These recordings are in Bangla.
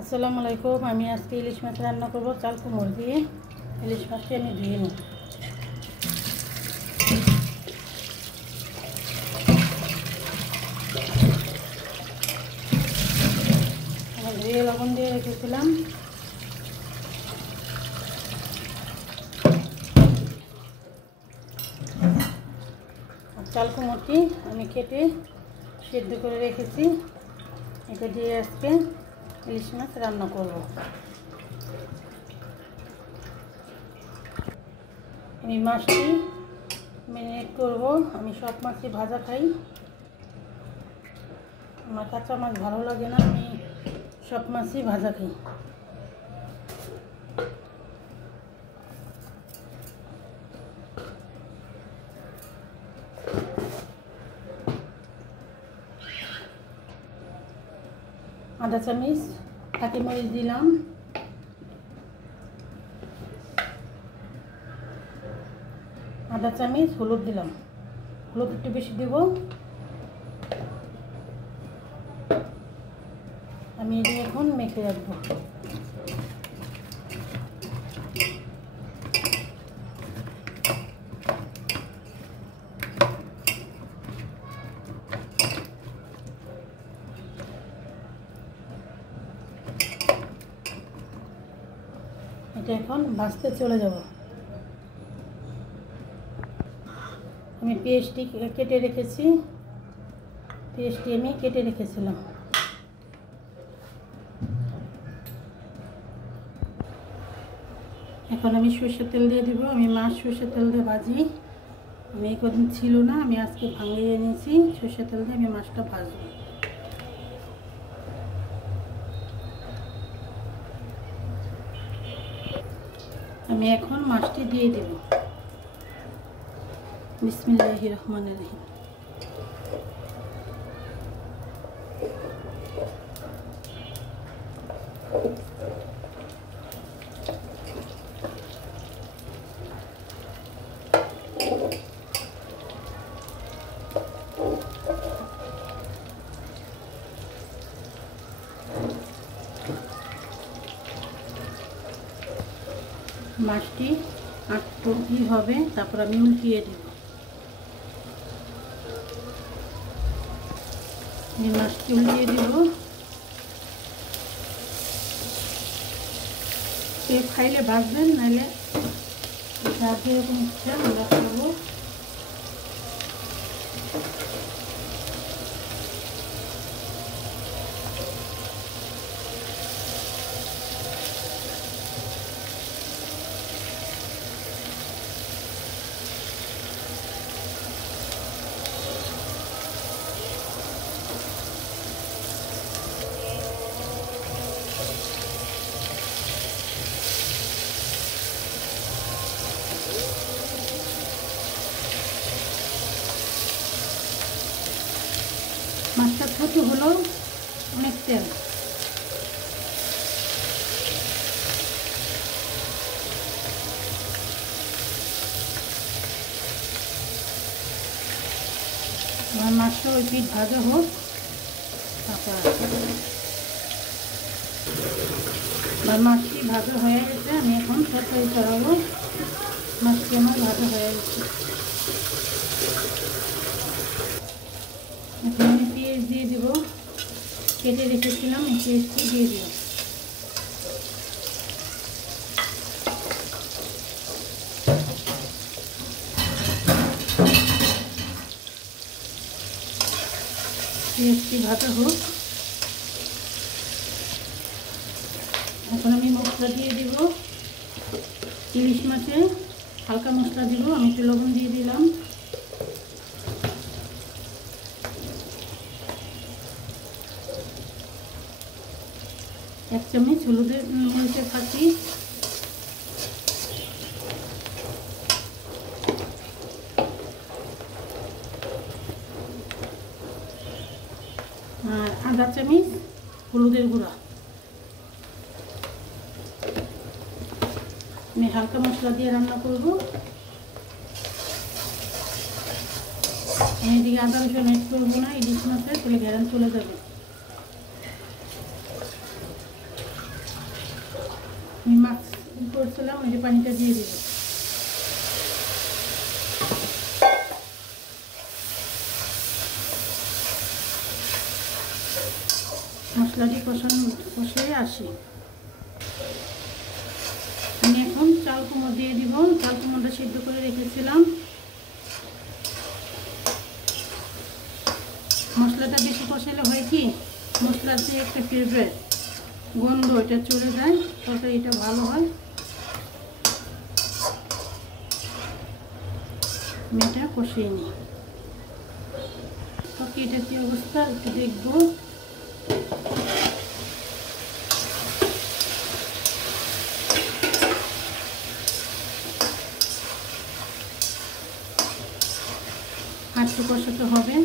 আসসালামু আলাইকুম। আমি আজকে ইলিশ মাছ রান্না করব চাল কুমড়ো দিয়ে। ইলিশ মাছটি আমি ধুয়ে নিই। ধুয়ে লবণ দিয়ে রেখেছিলাম। চাল কুমড়োটি আমি কেটে সেদ্ধ করে রেখেছি। এটা দিয়ে আজকে ইলিশ মাছ রান্না করব। আমি মাছটি ম্যারিনেট করব। আমি সব মাছই ভাজা খাই, আমার কাঁচা মাছ ভালো লাগে না। আমি সব মাছই ভাজা খাই। আধা চামচ কাঁচা মরিচ দিলাম, আধা চামচ হলুদ দিলাম। হলুদ একটু বেশি দেব। আমি এটা এখন মেখে রাখবো। এটা এখন ভাজতে চলে যাব। আমি পেঁয়াজটি কেটে রেখেছি। পেঁয়াজটি আমি কেটে রেখেছিলাম। এখন আমি সরষের তেল দিয়ে দিব। আমি মাছ সরষের তেল দিয়ে ভাজি। আমি এই কদিন ছিল না, আমি আজকে ভাঙিয়ে এনেছি। সরষের তেল দিয়ে আমি মাছটা ভাজবো। আমি এখন মাছটি দিয়ে দেব। বিসমিল্লাহির রহমানির রহিম। মাছটি আটটু হবে, তারপর আমি উল্টিয়ে দেব। আমি মাছটি উল্টিয়ে দেব। কেউ খাইলে ভাজবেন, নাহলে যা যেরকম ইচ্ছা আমরা খাবো। মাছটা ছোট হলো, অনেক তেল। আমার মাছটা ওই পিঠ ভাজা হোক, তারপর আমার মাছটি ভাজা হয়ে গেছে। আমি এখন তরকারি চড়াবো। মাছটি আমার ভাজা হয়ে গেছে। এখন আমি পেঁয়াজ দিয়ে দিব। কেটে রেখেছিলাম, এই পেঁয়াজটি দিয়ে দিব। পেঁয়াজটি ভাজা হোক। এখন আমি মশলা দিয়ে দিব। ইলিশ মাছে হালকা মশলা দিব। আমি একটু লবণ দিয়ে দিলাম। এক চামচ হলুদের মরিচের ফাঁকি, আর আধা চামচ হলুদের গুঁড়া। আমি হালকা মশলা দিয়ে রান্না করব। আমি এদিকে আদা রসুন অ্যাড করবো না ইলিশ মাছে, তাহলে ঘ্রাণ চলে যাবে। আমি মাছ করছিলাম, ওই যে পানিটা দিয়ে দিব। মশলাটি কষিয়ে আসি। আমি এখন চাল কুমড়ো দিয়ে দিব। চাল কুমড়োটা সিদ্ধ করে রেখেছিলাম। মশলাটা বেশি কষালে হয় কি, মশলার যে একটা ফেভারিট গন্ধ এটা চলে যায়, তরকারিটা ভালো হয়। আমি এটা কষিয়ে নিই। তরকারিটা কি অবস্থা একটু দেখবো। আর একটু কষাতে হবে।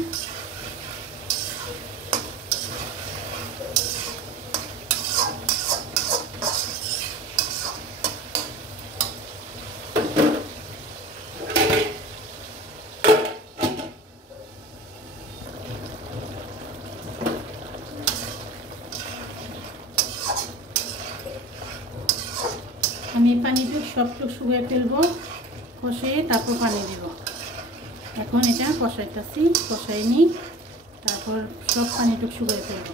আমি পানিটা সবটুকু শুকিয়ে ফেলবো, কষিয়ে তারপর পানি দিব। এখন এটা কষাইতেছি, কষাই নিই, তারপর সব পানিটুকু শুকিয়ে ফেলবো।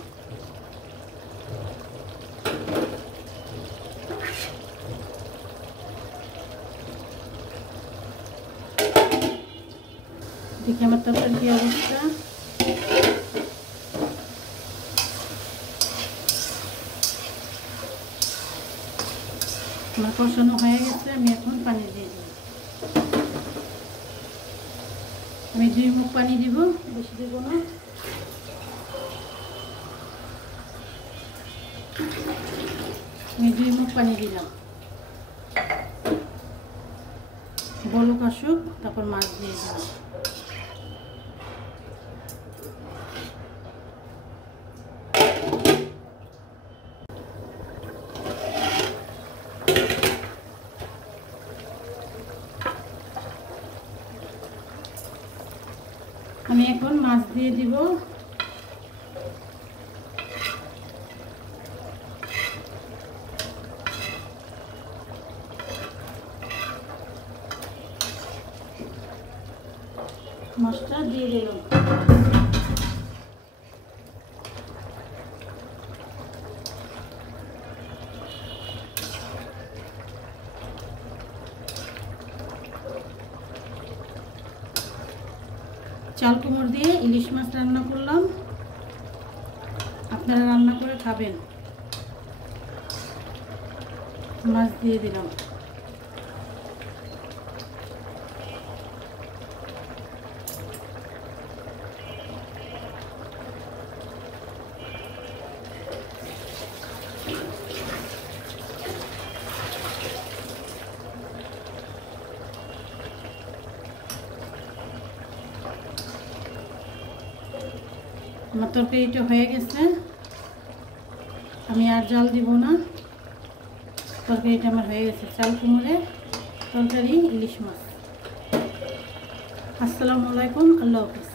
দেখি আমার তরকারি কি অবস্থা। আমার কষানো হয়ে গেছে, আমি এখন পানি দিয়ে দিব। আমি 2 মুখ পানি দিব, বেশি দেব না। আমি 2 মুখ পানি দিলাম। বলক আসুক, তারপর মাছ দিয়ে দিলাম। আমি এখন মাছ দিয়ে দিব। মাছটা দিয়ে দিলাম। চাল কুমড়ো দিয়ে ইলিশ মাছ রান্না করলাম। আপনারা রান্না করে খাবেন। মাছ দিয়ে দিলাম। আমার তরকারিটা হয়ে গেছে, আমি আর জাল দিব না। তরকারিটা আমার হয়ে গেছে, চাল কুমড়োর তরকারি ইলিশ মাছ। আসসালামু আলাইকুম, আল্লাহ হাফেজ।